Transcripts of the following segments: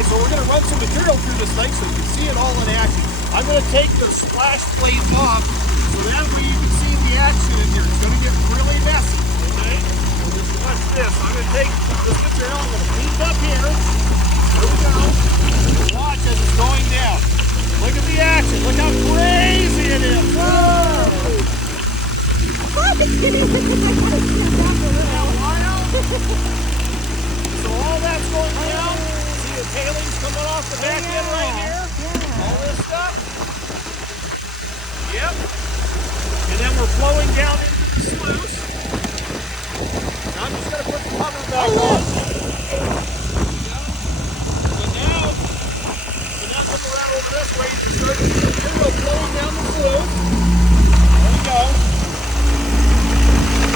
Okay, so we're going to run some material through this thing so you can see it all in action. I'm going to take the splash plate off so that way you can see the action in here. It's going to get really messy, okay? So just watch this. I'm going to take this material, I'm going to leave it up here. Here we go. Watch as it's going down. Look at the action. Look how crazy it is. Whoa! So all that's going down. See the tailings coming off the back end right here? Yeah. All this stuff. Yep. And then we're flowing down into the sluice. Now I'm just going to put the cover back on. So now come around over this way. You start to see the material flowing down the sluice. There we go.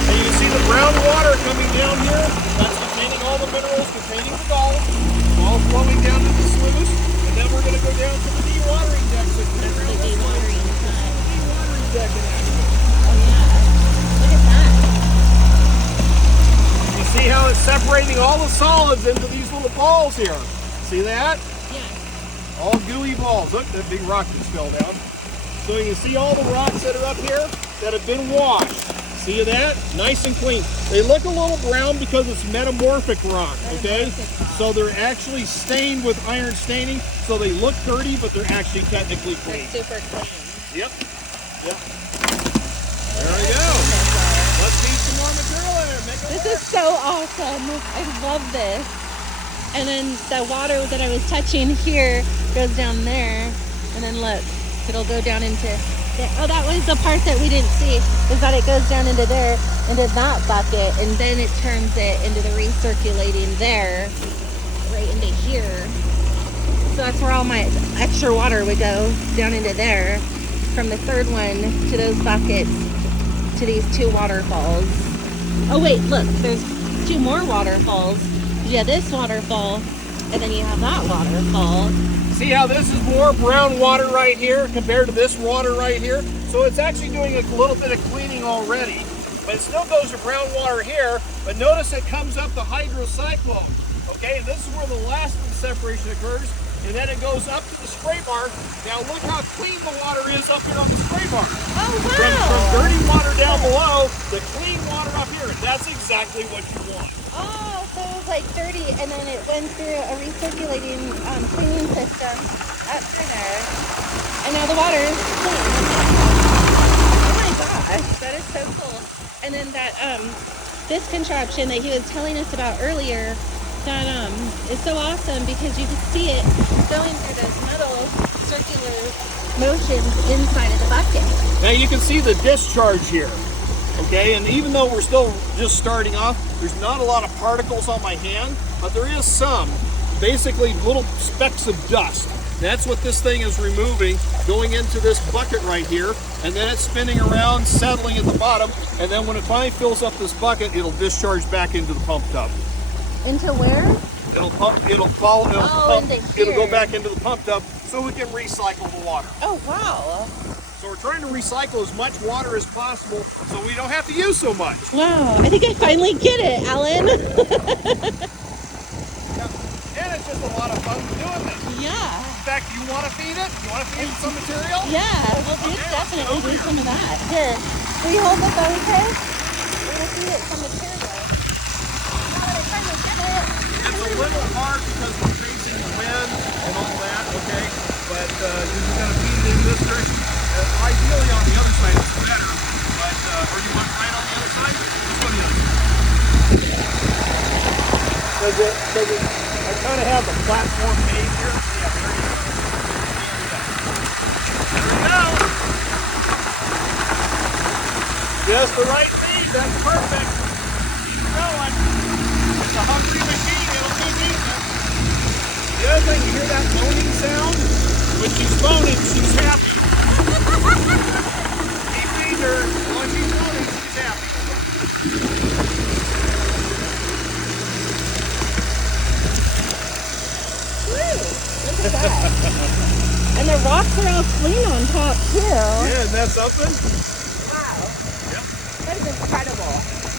And you can see the brown water coming down here. That's containing all the minerals containing the gold. It's all flowing down to the sluice. And then we're going to go down to the dewatering deck. So the dewatering deck in action. Oh yeah. Look at that. You see how it's separating all the solids into these little balls here. See that? Yeah. All gooey balls. Look, that big rock just fell down. So you can see all the rocks that are up here that have been washed. See that? Nice and clean. They look a little brown because it's metamorphic rock, okay? So they're actually stained with iron staining, so they look dirty, but they're actually technically clean. They're super clean. Yep. Yep. There we go. Let's feed some more material in it. Make it This work. is so awesome. I love this. And then the water that I was touching here goes down there. And then look, it'll go down into there. Oh, that was the part that we didn't see, is that it goes down into there, into that bucket, and then it turns it into the recirculating there, right into here. So that's where all my extra water would go, down into there, from the third one to those buckets, to these two waterfalls. Oh wait, look, there's two more waterfalls. You have this waterfall, and then you have that waterfall. See how this is more brown water right here compared to this water right here? So it's actually doing a little bit of cleaning already, but it still goes to brown water here, but notice it comes up the hydrocyclone, okay? And this is where the last of the separation occurs, and then it goes up to the spray bar. Now look how clean the water is up here on the spray bar. Oh wow! From dirty water down below to clean water up here. That's exactly what you want. Oh, so it was like dirty, and then it went through a recirculating cleaning system up through there, and now the water is clean. Oh my gosh, that is so cool. And then that this contraption that he was telling us about earlier, that is so awesome because you can see it going through those metal circular motions inside of the bucket. Now you can see the discharge here. Okay, and even though we're still just starting off, there's not a lot of particles on my hand, but there is some, basically little specks of dust. That's what this thing is removing, going into this bucket right here, and then it's spinning around, settling at the bottom, and then when it finally fills up this bucket, it'll discharge back into the pump tub. Into where? It'll go back into the pump tub so we can recycle the water. Oh, wow. So we're trying to recycle as much water as possible so we don't have to use so much. Wow, I think I finally get it, Allan. Yeah. And it's just a lot of fun doing this. Yeah. In fact, you want to feed it? You want to feed it some material? Yeah, we'll definitely do some of that. Here, will you hold the phone, Kris? We're going to feed it some material. Now that I'm trying to get it. It's a little hard because we're facing the wind and all that, okay? But you're just going to feed it in this direction. Ideally on the other side it's better, but or you want right on the other side? Let's go on the other side. I kind of have the platform made here. Yeah, there we go. Just the right feed, that's perfect. Keep going. It's a hungry machine, it'll keep eating it. The other thing, you hear that moaning sound? When she's moaning, she's happy. Keep feeding her. Once she's moaning, she's happy. Woo! Look at that. And the rocks are all clean on top, too. Yeah, isn't that something? Wow. Yep. That is incredible.